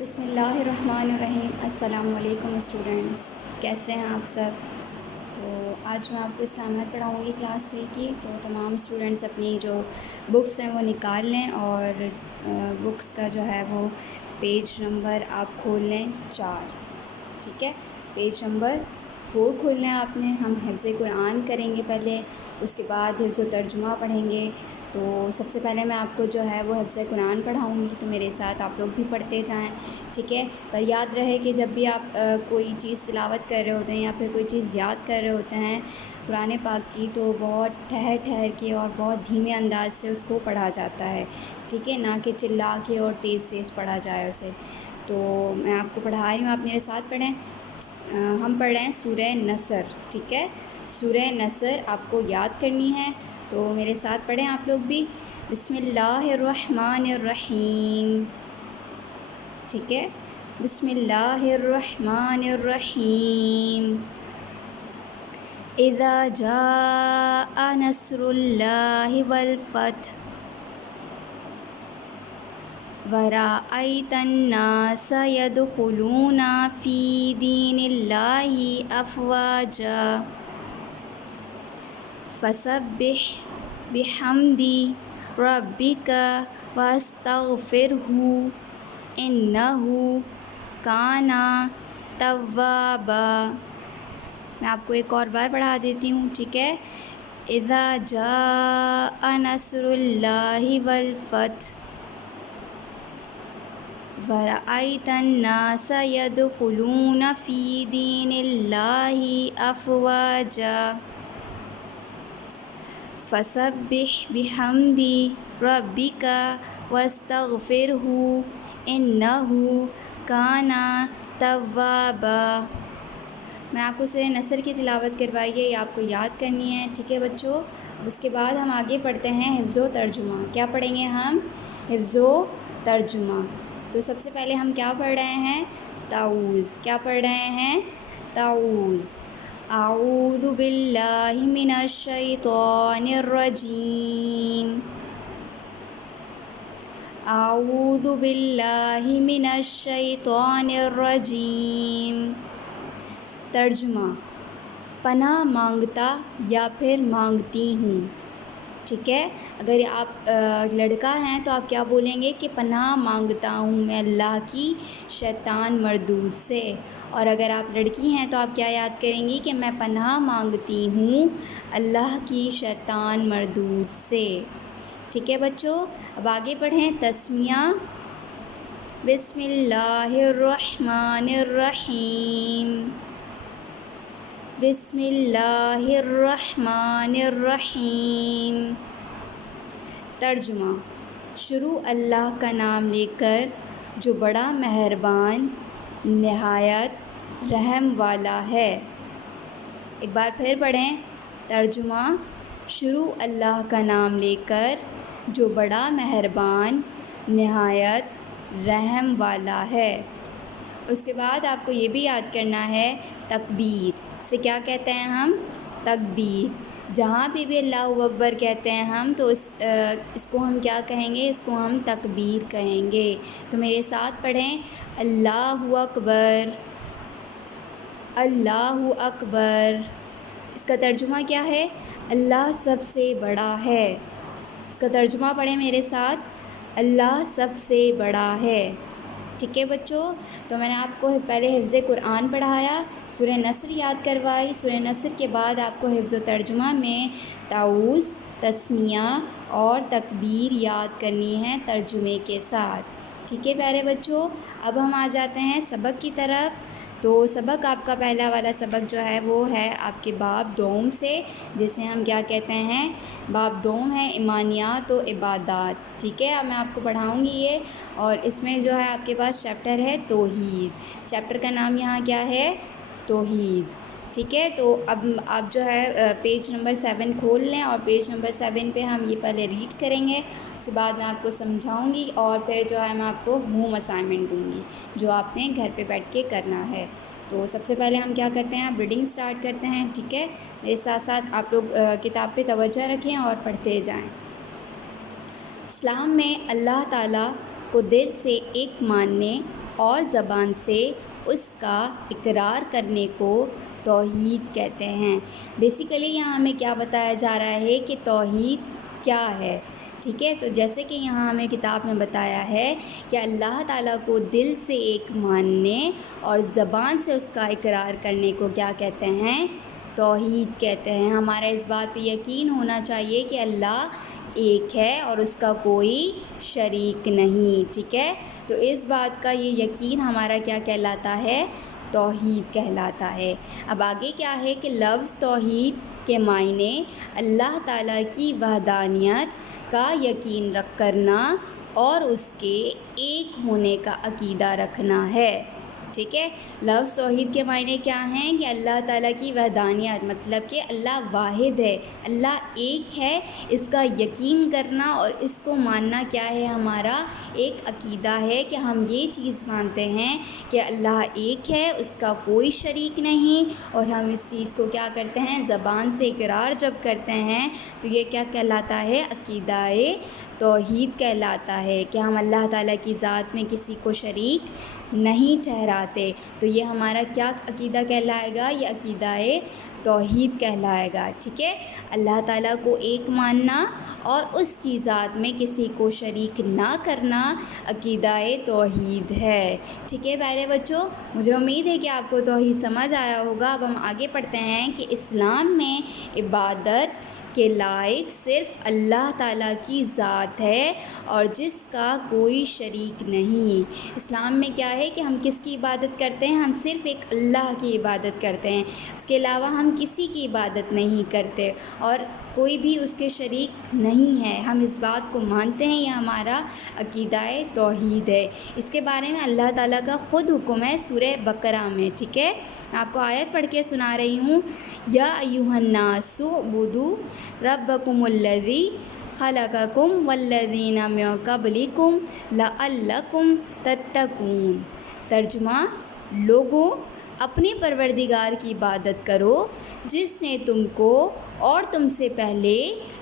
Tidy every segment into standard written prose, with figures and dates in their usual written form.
بسم اللہ الرحمن الرحیم۔ السلام علیکم اسٹوڈنٹس، کیسے ہیں آپ سب؟ تو آج میں آپ کو اسلامیات پڑھاؤں گی کلاس 3 کی۔ تو تمام اسٹوڈنٹس اپنی جو بکس ہیں وہ نکال لیں اور بکس کا جو ہے وہ پیج نمبر آپ کھول لیں 4، ٹھیک ہے؟ پیج نمبر 4 کھول لیں آپ نے۔ ہم حفظ قرآن کریں گے پہلے، اس کے بعد حفظ و ترجمہ پڑھیں گے۔ تو سب سے پہلے میں آپ کو جو ہے وہ حفظ قرآن پڑھاؤں گی، تو میرے ساتھ آپ لوگ بھی پڑھتے جائیں، ٹھیک ہے؟ پر یاد رہے کہ جب بھی آپ کوئی چیز تلاوت کر رہے ہوتے ہیں یا پھر کوئی چیز یاد کر رہے ہوتے ہیں قرآن پاک کی، تو بہت ٹھہر ٹھہر کے اور بہت دھیمے انداز سے اس کو پڑھا جاتا ہے، ٹھیک ہے؟ نہ کہ چلا کے اور تیز تیز پڑھا جائے اسے۔ تو میں آپ کو پڑھا رہی ہوں، آپ میرے ساتھ پڑھیں۔ ہم پڑھ رہے ہیں سورہ نصر، ٹھیک ہے؟ سورہ نصر آپ کو یاد کرنی ہے، تو میرے ساتھ پڑھیں آپ لوگ بھی۔ بسم اللہ الرحمن الرحیم، ٹھیک ہے؟ بسم اللہ الرحمن الرحیم۔ اذا جاء نصر اللہ والفتح ورأیت الناس يدخلون فی دین اللہ افواجا فسبح بحمد ربک واستغفرہ انہ کان توابا۔ میں آپ کو ایک اور بار پڑھا دیتی ہوں، ٹھیک ہے؟ اذا جاء نصر اللہ والفتح ورأیت الناس يدخلون فی دین اللہ افواجا فسبح بحمد ربک واستغفرہ انہ کان توابا۔ میں آپ کو سورہ نصر کی تلاوت کروائی ہے، یہ آپ کو یاد کرنی ہے، ٹھیک ہے بچوں؟ اس کے بعد ہم آگے پڑھتے ہیں حفظ و ترجمہ۔ کیا پڑھیں گے ہم؟ حفظ و ترجمہ۔ تو سب سے پہلے ہم کیا پڑھ رہے ہیں؟ تعوذ۔ کیا پڑھ رہے ہیں؟ تعوذ۔ اعوذ باللہ من الشیطان الرجیم، اعوذ باللہ من الشیطان الرجیم۔ ترجمہ: پناہ مانگتا یا پھر مانگتی ہوں، ٹھیک ہے؟ اگر آپ لڑکا ہیں تو آپ کیا بولیں گے کہ پناہ مانگتا ہوں میں اللہ کی شیطان مردود سے، اور اگر آپ لڑکی ہیں تو آپ کیا یاد کریں گی کہ میں پناہ مانگتی ہوں اللہ کی شیطان مردود سے، ٹھیک ہے بچوں؟ اب آگے پڑھیں تسمیہ۔ بسم اللہ الرحمن الرحیم، بسم اللہ الرحمن الرحیم۔ ترجمہ: شروع اللہ کا نام لے کر جو بڑا مہربان نہایت رحم والا ہے۔ ایک بار پھر پڑھیں۔ ترجمہ: شروع اللہ کا نام لے کر جو بڑا مہربان نہایت رحم والا ہے۔ اس کے بعد آپ کو یہ بھی یاد کرنا ہے تکبیر سے کیا کہتے ہیں ہم؟ تکبیر۔ جہاں بھی اللہ اکبر کہتے ہیں ہم تو اس کو ہم کیا کہیں گے؟ اس کو ہم تکبیر کہیں گے۔ تو میرے ساتھ پڑھیں، اللہ اکبر، اللہ اکبر۔ اس کا ترجمہ کیا ہے؟ اللہ سب سے بڑا ہے۔ اس کا ترجمہ پڑھیں میرے ساتھ، اللہ سب سے بڑا ہے، ٹھیک ہے بچوں؟ تو میں نے آپ کو پہلے حفظ قرآن پڑھایا، سورہ نصر یاد کروائی، سورہ نصر کے بعد آپ کو حفظ و ترجمہ میں تعوذ، تسمیہ اور تکبیر یاد کرنی ہے ترجمے کے ساتھ، ٹھیک ہے پیارے بچوں؟ اب ہم آ جاتے ہیں سبق کی طرف۔ تو سبق آپ کا پہلا والا سبق جو ہے وہ ہے آپ کے باب دوم سے، جسے ہم کیا کہتے ہیں؟ باب دوم ہے ایمانیات و عبادات، ٹھیک ہے؟ اب میں آپ کو پڑھاؤں گی یہ، اور اس میں جو ہے آپ کے پاس چیپٹر ہے توحید۔ چیپٹر کا نام یہاں کیا ہے؟ توحید، ٹھیک ہے؟ تو اب آپ جو ہے پیج نمبر 7 کھول لیں، اور پیج نمبر 7 پہ ہم یہ پہلے ریڈ کریں گے، اس کے بعد میں آپ کو سمجھاؤں گی، اور پھر جو ہے میں آپ کو ہوم اسائنمنٹ دوں گی جو آپ نے گھر پہ بیٹھ کے کرنا ہے۔ تو سب سے پہلے ہم کیا کرتے ہیں؟ ریڈنگ سٹارٹ کرتے ہیں، ٹھیک ہے؟ میرے ساتھ ساتھ آپ لوگ کتاب پہ توجہ رکھیں اور پڑھتے جائیں۔ اسلام میں اللہ تعالیٰ کو دل سے ایک ماننے اور زبان سے اس کا اقرار کرنے کو توحید کہتے ہیں۔ بیسیکلی یہاں ہمیں کیا بتایا جا رہا ہے کہ توحید کیا ہے، ٹھیک ہے۔ تو جیسے کہ یہاں ہمیں کتاب میں بتایا ہے کہ اللہ تعالیٰ کو دل سے ایک ماننے اور زبان سے اس کا اقرار کرنے کو کیا کہتے ہیں؟ توحید کہتے ہیں۔ ہمارا اس بات پہ یقین ہونا چاہیے کہ اللہ ایک ہے اور اس کا کوئی شریک نہیں، ٹھیک ہے۔ تو اس بات کا یہ یقین ہمارا کیا کہلاتا ہے؟ توحید کہلاتا ہے۔ اب آگے کیا ہے کہ لفظ توحید کے معنی اللہ تعالیٰ کی وحدانیت کا یقین کرنا اور اس کے ایک ہونے کا عقیدہ رکھنا ہے، ٹھیک ہے۔ لفظ توحید کے معنی کیا ہیں کہ اللہ تعالیٰ کی وحدانیت، مطلب کہ اللہ واحد ہے، اللہ ایک ہے، اس کا یقین کرنا اور اس کو ماننا کیا ہے؟ ہمارا ایک عقیدہ ہے کہ ہم یہ چیز مانتے ہیں کہ اللہ ایک ہے، اس کا کوئی شریک نہیں، اور ہم اس چیز کو کیا کرتے ہیں؟ زبان سے اقرار جب کرتے ہیں تو یہ کیا کہلاتا ہے؟ عقیدہ توحید کہلاتا ہے کہ ہم اللہ تعالیٰ کی ذات میں کسی کو شریک نہیں ٹھہراتے۔ تو یہ ہمارا کیا عقیدہ کہلائے گا؟ یہ عقیدہ توحید کہلائے گا، ٹھیک ہے۔ اللہ تعالیٰ کو ایک ماننا اور اس کی ذات میں کسی کو شریک نہ کرنا عقیدہ توحید ہے، ٹھیک ہے پیارے بچوں۔ مجھے امید ہے کہ آپ کو توحید سمجھ آیا ہوگا۔ اب ہم آگے پڑھتے ہیں کہ اسلام میں عبادت کے لائق صرف اللہ تعالیٰ کی ذات ہے اور جس کا کوئی شریک نہیں۔ اسلام میں کیا ہے کہ ہم کس کی عبادت کرتے ہیں؟ ہم صرف ایک اللہ کی عبادت کرتے ہیں، اس کے علاوہ ہم کسی کی عبادت نہیں کرتے اور کوئی بھی اس کے شریک نہیں ہے۔ ہم اس بات کو مانتے ہیں، یہ ہمارا عقیدہ توحید ہے۔ اس کے بارے میں اللہ تعالیٰ کا خود حکم ہے سورہ بقرہ میں، ٹھیک ہے۔ میں آپ کو آیت پڑھ کے سنا رہی ہوں۔ یا ایھا الناس اعبدوا ربکم الذی خلقکم والذین من قبلکم لعلکم تتقون۔ ترجمہ: لوگوں، اپنے پروردگار کی عبادت کرو جس نے تم کو اور تم سے پہلے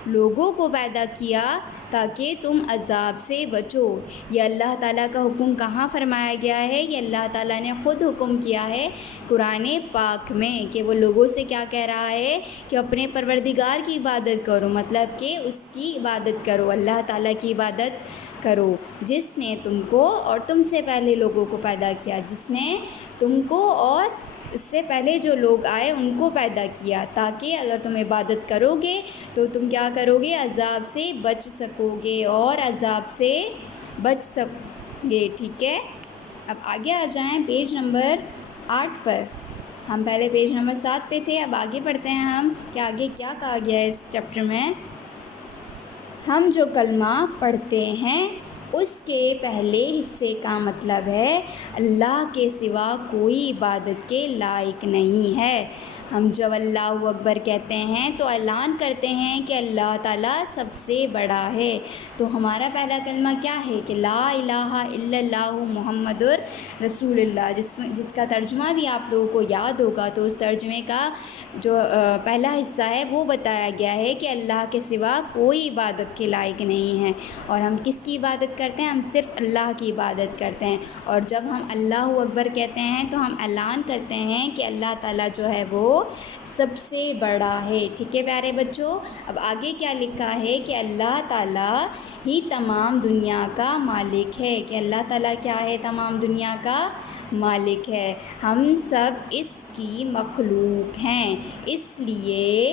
لوگوں کو پیدا کیا تاکہ تم عذاب سے بچو۔ یہ اللہ تعالیٰ کا حکم کہاں فرمایا گیا ہے؟ یہ اللہ تعالیٰ نے خود حکم کیا ہے قرآن پاک میں کہ وہ لوگوں سے کیا کہہ رہا ہے کہ اپنے پروردگار کی عبادت کرو، مطلب کہ اس کی عبادت کرو، اللہ تعالیٰ کی عبادت کرو جس نے تم کو اور تم سے پہلے لوگوں کو پیدا کیا، جس نے تم کو اور اس سے پہلے جو لوگ آئے ان کو پیدا کیا، تاکہ اگر تم عبادت کرو گے تو تم کیا کرو گے؟ عذاب سے بچ سکو گے اور عذاب سے بچ سکو گے، ٹھیک ہے۔ اب آگے آ جائیں پیج نمبر 8 پر۔ ہم پہلے پیج نمبر 7 پہ تھے، اب آگے پڑھتے ہیں ہم کہ آگے کیا کہا گیا ہے اس چیپٹر میں۔ ہم جو کلمہ پڑھتے ہیں اس کے پہلے حصے کا مطلب ہے اللہ کے سوا کوئی عبادت کے لائق نہیں ہے۔ ہم جب اللہ اکبر کہتے ہیں تو اعلان کرتے ہیں کہ اللہ تعالیٰ سب سے بڑا ہے۔ تو ہمارا پہلا کلمہ کیا ہے کہ لا الہ الا اللہ محمد رسول اللہ، جس کا ترجمہ بھی آپ لوگوں کو یاد ہوگا۔ تو اس ترجمے کا جو پہلا حصہ ہے وہ بتایا گیا ہے کہ اللہ کے سوا کوئی عبادت کے لائق نہیں ہے، اور ہم کس کی عبادت کرتے ہیں؟ ہم صرف اللہ کی عبادت کرتے ہیں۔ اور جب ہم اللہ اکبر کہتے ہیں تو ہم اعلان کرتے ہیں کہ اللہ تعالیٰ جو ہے وہ سب سے بڑا ہے، ٹھیک ہے پیارے بچوں۔ اب آگے کیا لکھا ہے کہ اللہ تعالیٰ ہی تمام دنیا کا مالک ہے، کہ اللہ تعالیٰ کیا ہے؟ تمام دنیا کا مالک ہے، ہم سب اس کی مخلوق ہیں، اس لیے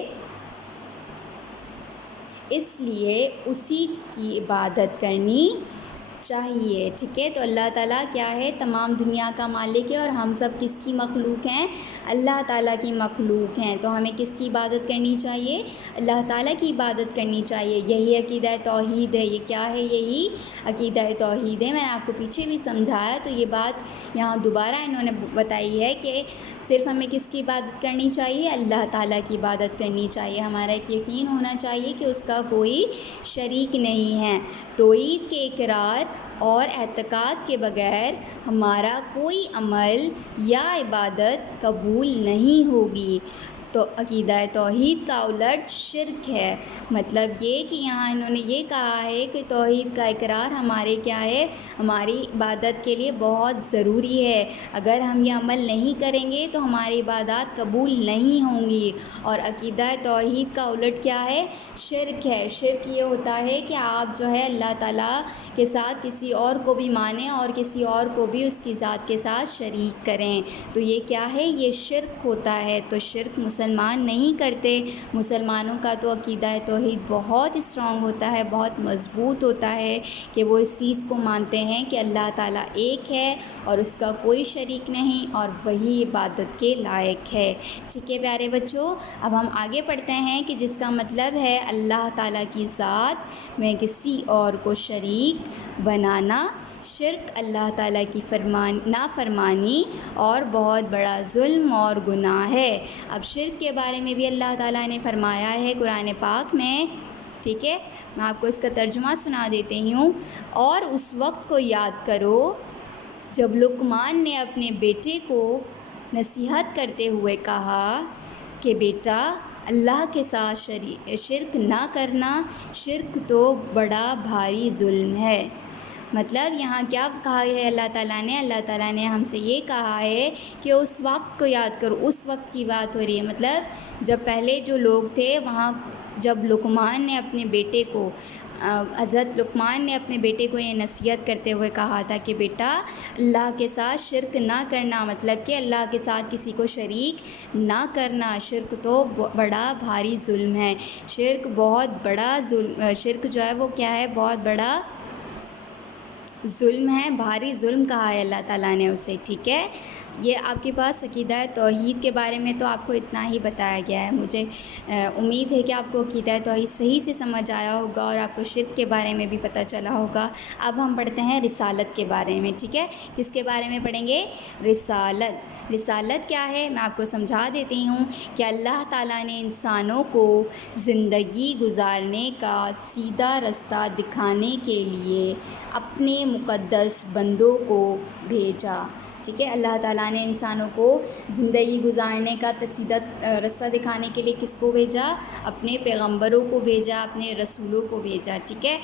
اسی کی عبادت کرنی چاہیے، ٹھیک ہے۔ تو اللہ تعالیٰ کیا ہے؟ تمام دنیا کا مالک ہے، اور ہم سب کس کی مخلوق ہیں؟ اللہ تعالیٰ کی مخلوق ہیں۔ تو ہمیں کس کی عبادت کرنی چاہیے؟ اللہ تعالیٰ کی عبادت کرنی چاہیے۔ یہی عقیدہ توحید ہے۔ یہ کیا ہے؟ یہی عقیدہ توحید ہے۔ میں نے آپ کو پیچھے بھی سمجھایا، تو یہ بات یہاں دوبارہ انہوں نے بتائی ہے کہ صرف ہمیں کس کی عبادت کرنی چاہیے؟ اللہ تعالیٰ کی عبادت کرنی چاہیے۔ ہمارا ایک یقین ہونا چاہیے کہ اس کا کوئی شریک نہیں ہے۔ توحید کے اقرار اور اعتقاد کے بغیر ہمارا کوئی عمل یا عبادت قبول نہیں ہوگی۔ تو عقیدہ توحید کا الٹ شرک ہے۔ مطلب یہ کہ یہاں انہوں نے یہ کہا ہے کہ توحید کا اقرار ہمارے کیا ہے، ہماری عبادت کے لیے بہت ضروری ہے۔ اگر ہم یہ عمل نہیں کریں گے تو ہماری عبادات قبول نہیں ہوں گی۔ اور عقیدہ توحید کا الٹ کیا ہے؟ شرک ہے۔ شرک یہ ہوتا ہے کہ آپ جو ہے اللہ تعالیٰ کے ساتھ کسی اور کو بھی مانیں اور کسی اور کو بھی اس کی ذات کے ساتھ شریک کریں، تو یہ کیا ہے؟ یہ شرک ہوتا ہے۔ تو شرک مسلمان نہیں کرتے۔ مسلمانوں کا تو عقیدہ توحید بہت اسٹرانگ ہوتا ہے، بہت مضبوط ہوتا ہے کہ وہ اس چیز کو مانتے ہیں کہ اللہ تعالیٰ ایک ہے اور اس کا کوئی شریک نہیں اور وہی عبادت کے لائق ہے۔ ٹھیک ہے پیارے بچوں، اب ہم آگے پڑھتے ہیں کہ جس کا مطلب ہے اللہ تعالیٰ کی ذات میں کسی اور کو شریک بنانا شرک، اللہ تعالیٰ کی نافرمانی اور بہت بڑا ظلم اور گناہ ہے۔ اب شرک کے بارے میں بھی اللہ تعالیٰ نے فرمایا ہے قرآن پاک میں، ٹھیک ہے، میں آپ کو اس کا ترجمہ سنا دیتی ہوں۔ اور اس وقت کو یاد کرو جب لقمان نے اپنے بیٹے کو نصیحت کرتے ہوئے کہا کہ بیٹا اللہ کے ساتھ شرک نہ کرنا، شرک تو بڑا بھاری ظلم ہے۔ مطلب یہاں کیا کہا ہے اللہ تعالیٰ نے ہم سے یہ کہا ہے کہ اس وقت کو یاد کرو۔ اس وقت کی بات ہو رہی ہے، مطلب جب پہلے جو لوگ تھے وہاں، جب لقمان نے اپنے بیٹے کو حضرت لقمان نے اپنے بیٹے کو یہ نصیحت کرتے ہوئے کہا تھا کہ بیٹا اللہ کے ساتھ شرک نہ کرنا، مطلب کہ اللہ کے ساتھ کسی کو شریک نہ کرنا، شرک تو بڑا بھاری ظلم ہے۔ شرک بہت بڑا ظلم، شرک جو ہے وہ کیا ہے؟ بہت بڑا ظلم ہے، بھاری ظلم کہا ہے اللہ تعالیٰ نے اسے۔ ٹھیک ہے، یہ آپ کے پاس عقیدہ توحید کے بارے میں تو آپ کو اتنا ہی بتایا گیا ہے۔ مجھے امید ہے کہ آپ کو عقیدہ توحید صحیح سے سمجھ آیا ہوگا اور آپ کو شرک کے بارے میں بھی پتہ چلا ہوگا۔ اب ہم پڑھتے ہیں رسالت کے بارے میں، ٹھیک ہے؟ کس کے بارے میں پڑھیں گے؟ رسالت۔ رسالت کیا ہے میں آپ کو سمجھا دیتی ہوں کہ اللہ تعالیٰ نے انسانوں کو زندگی گزارنے کا سیدھا رستہ دکھانے کے لیے اپنے مقدس بندوں کو بھیجا۔ ٹھیک ہے، اللہ تعالیٰ نے انسانوں کو زندگی گزارنے کا سیدھا رستہ دکھانے کے لیے کس کو بھیجا؟ اپنے پیغمبروں کو بھیجا، اپنے رسولوں کو بھیجا۔ ٹھیک ہے،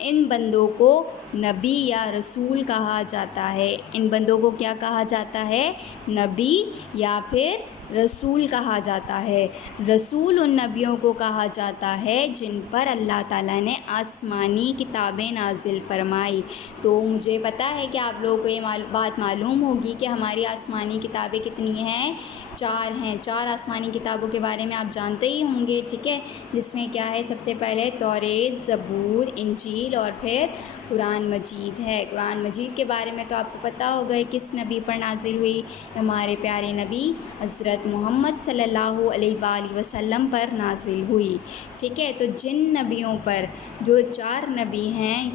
ان بندوں کو نبی یا رسول کہا جاتا ہے۔ ان بندوں کو کیا کہا جاتا ہے؟ نبی یا پھر رسول کہا جاتا ہے۔ رسول ان نبیوں کو کہا جاتا ہے جن پر اللہ تعالیٰ نے آسمانی کتابیں نازل فرمائی۔ تو مجھے پتہ ہے کہ آپ لوگوں کو یہ بات معلوم ہوگی کہ ہماری آسمانی کتابیں کتنی ہیں؟ 4 ہیں۔ 4 آسمانی کتابوں کے بارے میں آپ جانتے ہی ہوں گے، ٹھیک ہے، جس میں کیا ہے؟ سب سے پہلے توریت، زبور، انجیل اور پھر قرآن مجید ہے۔ قرآن مجید کے بارے میں تو آپ کو پتہ ہوگا کس نبی پر نازل ہوئی؟ ہمارے پیارے نبی حضرت محمد صلی اللہ علیہ وآلہ وسلم پر نازل ہوئی۔ ٹھیک ہے، تو جن نبیوں پر، جو 4 نبی ہیں،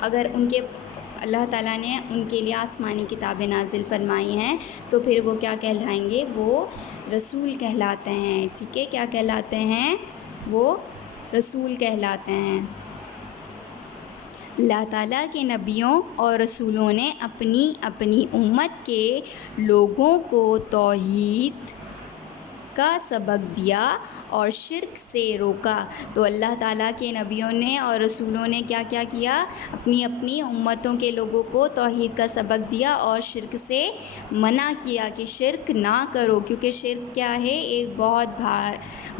اگر ان کے اللہ تعالیٰ نے ان کے لیے آسمانی کتابیں نازل فرمائی ہیں تو پھر وہ کیا کہلائیں گے؟ وہ رسول کہلاتے ہیں۔ ٹھیک ہے، کیا کہلاتے ہیں؟ وہ رسول کہلاتے ہیں۔ اللہ تعالیٰ کے نبیوں اور رسولوں نے اپنی اپنی امت کے لوگوں کو توحید کا سبق دیا اور شرک سے روکا۔ تو اللہ تعالیٰ کے نبیوں نے اور رسولوں نے کیا کیا کیا؟ اپنی اپنی امتوں کے لوگوں کو توحید کا سبق دیا اور شرک سے منع کیا کہ شرک نہ کرو، کیونکہ شرک کیا ہے؟ ایک بہت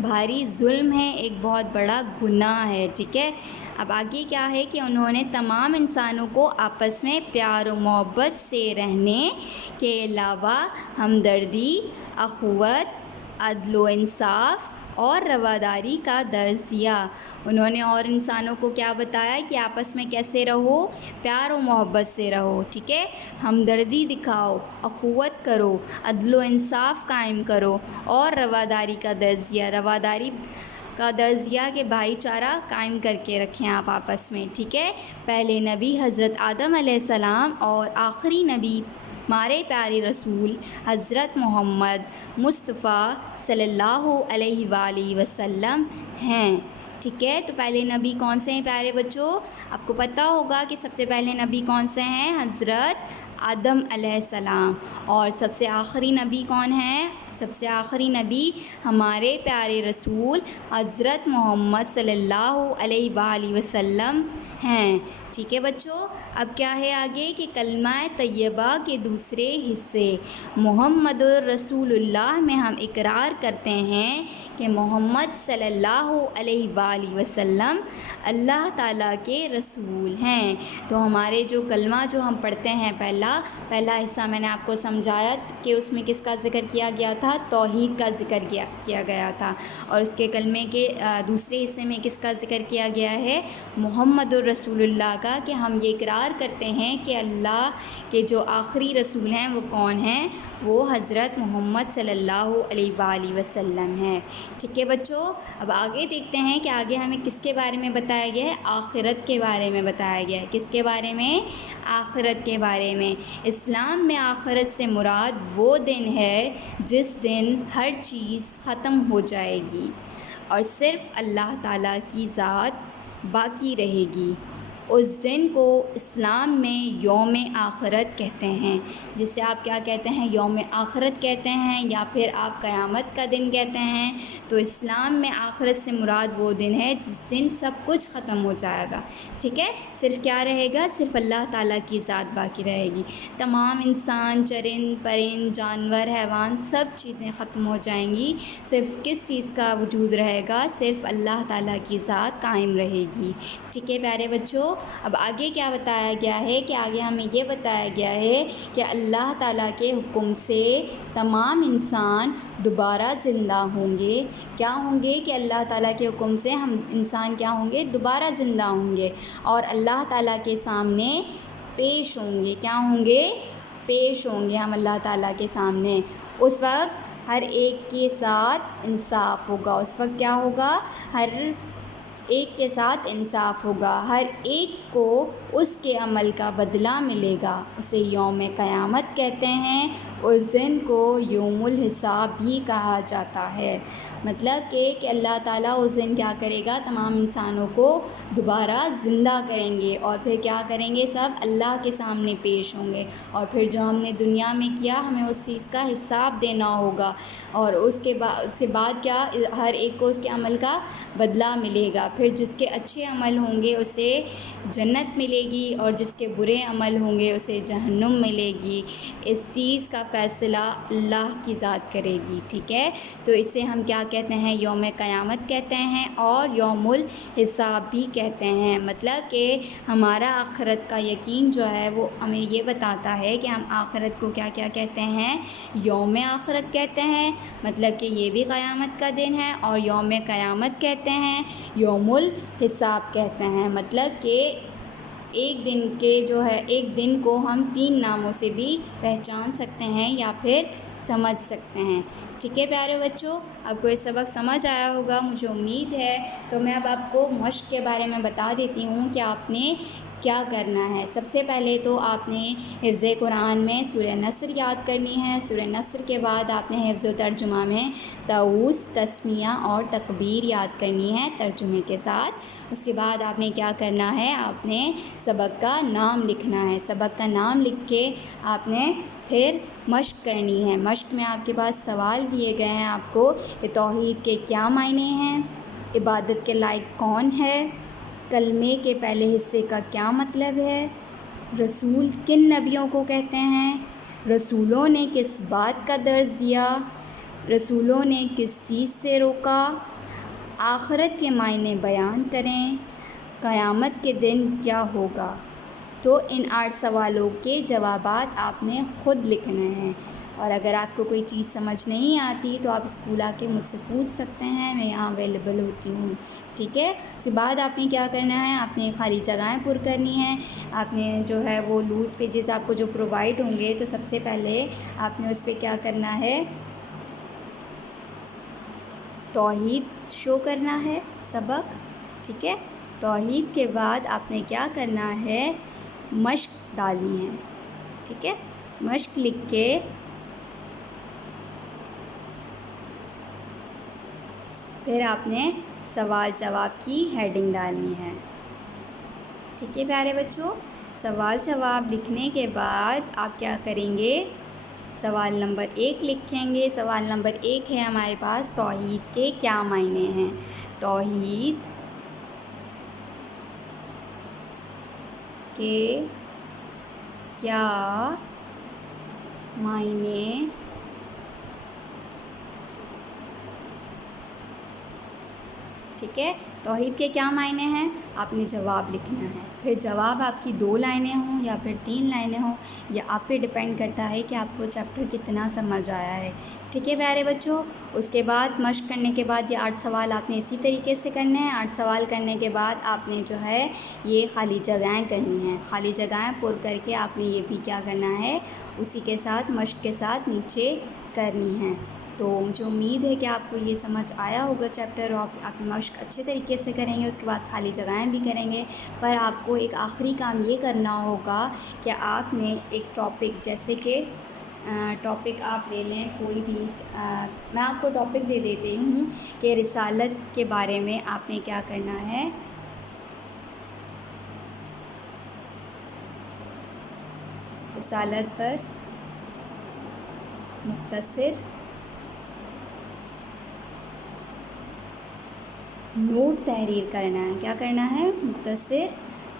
بھاری ظلم ہے، ایک بہت بڑا گناہ ہے۔ ٹھیک ہے، اب آگے کیا ہے کہ انہوں نے تمام انسانوں کو آپس میں پیار و محبت سے رہنے کے علاوہ ہمدردی، اخوت، عدل و انصاف اور رواداری کا درس دیا۔ انہوں نے اور انسانوں کو کیا بتایا کہ آپس میں کیسے رہو؟ پیار و محبت سے رہو، ٹھیک ہے، ہمدردی دکھاؤ، اخوت کرو، عدل و انصاف قائم کرو اور رواداری کا درس دیا۔ رواداری کا درس دیا کہ بھائی چارہ قائم کر کے رکھیں آپ آپس میں، ٹھیک ہے۔ پہلے نبی حضرت آدم علیہ السلام اور آخری نبی ہمارے پیارے رسول حضرت محمد مصطفیٰ صلی اللہ علیہ وآلہ وسلم ہیں۔ ٹھیک ہے، تو پہلے نبی کون سے ہیں پیارے بچوں؟ آپ کو پتہ ہوگا کہ سب سے پہلے نبی کون سے ہیں؟ حضرت آدم علیہ السلام، اور سب سے آخری نبی کون ہے؟ سب سے آخری نبی ہمارے پیارے رسول حضرت محمد صلی اللہ علیہ وآلہ وسلم ہیں۔ ٹھیک ہے بچوں، اب کیا ہے آگے کہ کلمہ طیبہ کے دوسرے حصے محمد رسول اللہ میں ہم اقرار کرتے ہیں کہ محمد صلی اللہ علیہ وآلہ وسلم اللہ تعالیٰ کے رسول ہیں۔ تو ہمارے جو کلمہ جو ہم پڑھتے ہیں پہلا حصہ میں نے آپ کو سمجھایا کہ اس میں کس کا ذکر کیا گیا تھا؟ توحید کا ذکر کیا گیا تھا، اور اس کے کلمے کے دوسرے حصے میں کس کا ذکر کیا گیا ہے؟ محمد رسول اللہ کا، کہ ہم یہ اقرار کرتے ہیں کہ اللہ کے جو آخری رسول ہیں وہ کون ہیں؟ وہ حضرت محمد صلی اللہ علیہ وآلہ وسلم ہیں۔ ٹھیک ہے بچوں، اب آگے دیکھتے ہیں کہ آگے ہمیں کس کے بارے میں بتایا گیا ہے؟ آخرت کے بارے میں بتایا گیا ہے۔ کس کے بارے میں؟ آخرت کے بارے میں۔ اسلام میں آخرت سے مراد وہ دن ہے جس دن ہر چیز ختم ہو جائے گی اور صرف اللہ تعالیٰ کی ذات باقی رہے گی۔ اس دن کو اسلام میں یوم آخرت کہتے ہیں، جسے آپ کیا کہتے ہیں؟ یوم آخرت کہتے ہیں، یا پھر آپ قیامت کا دن کہتے ہیں۔ تو اسلام میں آخرت سے مراد وہ دن ہے جس دن سب کچھ ختم ہو جائے گا۔ ٹھیک ہے، صرف کیا رہے گا؟ صرف اللہ تعالیٰ کی ذات باقی رہے گی۔ تمام انسان، چرند پرند، جانور، حیوان، سب چیزیں ختم ہو جائیں گی، صرف کس چیز کا وجود رہے گا؟ صرف اللہ تعالیٰ کی ذات قائم رہے گی۔ ٹھیک ہے پیارے بچوں، اب آگے کیا بتایا گیا ہے کہ آگے ہمیں یہ بتایا گیا ہے کہ اللہ تعالیٰ کے حکم سے تمام انسان دوبارہ زندہ ہوں گے۔ کیا ہوں گے؟ کہ اللہ تعالیٰ کے حکم سے ہم انسان کیا ہوں گے؟ دوبارہ زندہ ہوں گے، اور اللہ تعالیٰ کے سامنے پیش ہوں گے۔ کیا ہوں گے؟ پیش ہوں گے ہم اللہ تعالیٰ کے سامنے۔ اس وقت ہر ایک کے ساتھ انصاف ہوگا۔ اس وقت کیا ہوگا؟ ہر ایک کے ساتھ انصاف ہوگا، ہر ایک کو اس کے عمل کا بدلہ ملے گا۔ اسے یوم قیامت کہتے ہیں۔ اس دن کو یوم الحساب بھی کہا جاتا ہے۔ مطلب کہ اللہ تعالیٰ اس دن کیا کرے گا؟ تمام انسانوں کو دوبارہ زندہ کریں گے، اور پھر کیا کریں گے؟ سب اللہ کے سامنے پیش ہوں گے، اور پھر جو ہم نے دنیا میں کیا ہمیں اس چیز کا حساب دینا ہوگا، اور اس کے بعد کیا؟ ہر ایک کو اس کے عمل کا بدلہ ملے گا۔ پھر جس کے اچھے عمل ہوں گے اسے جنت ملے گی، اور جس کے برے عمل ہوں گے اسے جہنم ملے گی۔ اس چیز کا فیصلہ اللہ کی ذات کرے گی۔ ٹھیک ہے، تو اسے ہم کیا کہتے ہیں؟ یوم قیامت کہتے ہیں، اور یوم الحساب بھی کہتے ہیں۔ مطلب کہ ہمارا آخرت کا یقین جو ہے وہ ہمیں یہ بتاتا ہے کہ ہم آخرت کو کیا کہتے ہیں؟ یوم آخرت کہتے ہیں، مطلب کہ یہ بھی قیامت کا دن ہے، اور یوم قیامت کہتے ہیں، یوم الحساب کہتے ہیں۔ مطلب کہ ایک دن کے جو ہے، ایک دن کو ہم 3 ناموں سے بھی پہچان سکتے ہیں یا پھر سمجھ سکتے ہیں۔ ٹھیک ہے پیارے بچوں، اب کوئی سبق سمجھ آیا ہوگا مجھے امید ہے۔ تو میں اب آپ کو مشق کے بارے میں بتا دیتی ہوں کہ آپ نے کیا کرنا ہے۔ سب سے پہلے تو آپ نے حفظ قرآن میں سورہ نصر یاد کرنی ہے۔ سورہ نصر کے بعد آپ نے حفظ و ترجمہ میں طاؤس، تسمیہ اور تکبیر یاد کرنی ہے ترجمے کے ساتھ۔ اس کے بعد آپ نے کیا کرنا ہے؟ آپ نے سبق کا نام لکھنا ہے۔ سبق کا نام لکھ کے آپ نے پھر مشق کرنی ہے۔ مشق میں آپ کے پاس سوال دیے گئے ہیں آپ کو کہ توحید کے کیا معنی ہیں، عبادت کے لائق کون ہے، کلمے کے پہلے حصے کا کیا مطلب ہے، رسول کن نبیوں کو کہتے ہیں، رسولوں نے کس بات کا درس دیا، رسولوں نے کس چیز سے روکا، آخرت کے معنی بیان کریں، قیامت کے دن کیا ہوگا۔ تو ان 8 سوالوں کے جوابات آپ نے خود لکھنے ہیں، اور اگر آپ کو کوئی چیز سمجھ نہیں آتی تو آپ اسکول آ کے مجھ سے پوچھ سکتے ہیں، میں یہاں اویلیبل ہوتی ہوں۔ ٹھیک ہے، اس کے بعد آپ نے کیا کرنا ہے؟ آپ نے خالی جگہیں پر کرنی ہیں۔ آپ نے جو ہے وہ لوز پیجز آپ کو جو پرووائڈ ہوں گے، تو سب سے پہلے آپ نے اس پہ کیا کرنا ہے؟ توحید شو کرنا ہے سبق۔ ٹھیک ہے، توحید کے بعد آپ نے کیا کرنا ہے؟ مشق ڈالنی ہے۔ ٹھیک ہے، مشق لکھ کے پھر آپ نے سوال جواب کی ہیڈنگ ڈالنی ہے۔ ٹھیک ہے پیارے بچوں، سوال جواب لکھنے کے بعد آپ کیا کریں گے؟ سوال نمبر 1 لکھیں گے۔ سوال نمبر 1 ہے ہمارے پاس توحید کے کیا معنی ہیں؟ توحید کے کیا معنی ٹھیک ہے، توحید کے کیا معنی ہیں؟ آپ نے جواب لکھنا ہے۔ پھر جواب آپ کی 2 لائنیں ہوں یا پھر 3 لائنیں ہوں، یہ آپ پہ ڈیپینڈ کرتا ہے کہ آپ کو چیپٹر کتنا سمجھ آیا ہے۔ ٹھیک ہے پیارے بچوں، اس کے بعد مشق کرنے کے بعد یہ 8 سوال آپ نے اسی طریقے سے کرنے ہیں۔ 8 سوال کرنے کے بعد آپ نے جو ہے یہ خالی جگہیں کرنی ہیں۔ خالی جگہیں پر کر کے آپ نے یہ بھی کیا کرنا ہے، اسی کے ساتھ مشق کے ساتھ نیچے کرنی ہیں۔ تو مجھے امید ہے کہ آپ کو یہ سمجھ آیا ہوگا چیپٹر، اور آپ مشق اچھے طریقے سے کریں گے، اس کے بعد خالی جگہیں بھی کریں گے۔ پر آپ کو ایک آخری کام یہ کرنا ہوگا کہ آپ نے ایک ٹاپک، جیسے کہ ٹاپک آپ لے لیں کوئی بھی، میں آپ کو ٹاپک دے دیتی ہوں کہ رسالت کے بارے میں آپ نے کیا کرنا ہے۔ رسالت پر مختصر نوٹ تحریر کرنا ہے۔ کیا کرنا ہے؟ مختصر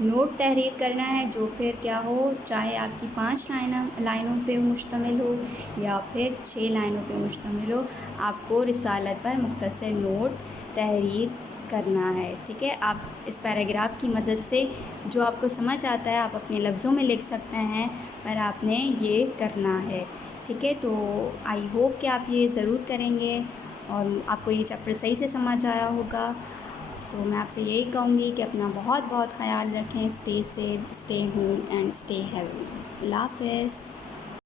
نوٹ تحریر کرنا ہے، جو پھر کیا ہو، چاہے آپ کی 5 لائنوں پہ مشتمل ہو یا پھر 6 لائنوں پہ مشتمل ہو، آپ کو رسالت پر مختصر نوٹ تحریر کرنا ہے۔ ٹھیک ہے، آپ اس پیراگراف کی مدد سے جو آپ کو سمجھ آتا ہے آپ اپنے لفظوں میں لکھ سکتے ہیں، پر آپ نے یہ کرنا ہے۔ ٹھیک ہے، تو آئی ہوپ کہ آپ یہ ضرور کریں گے اور آپ کو یہ چیپٹر صحیح سے سمجھ آیا ہوگا۔ تو میں آپ سے یہی کہوں گی کہ اپنا بہت بہت خیال رکھیں۔ Stay safe, stay home and stay healthy. Allah حافظ۔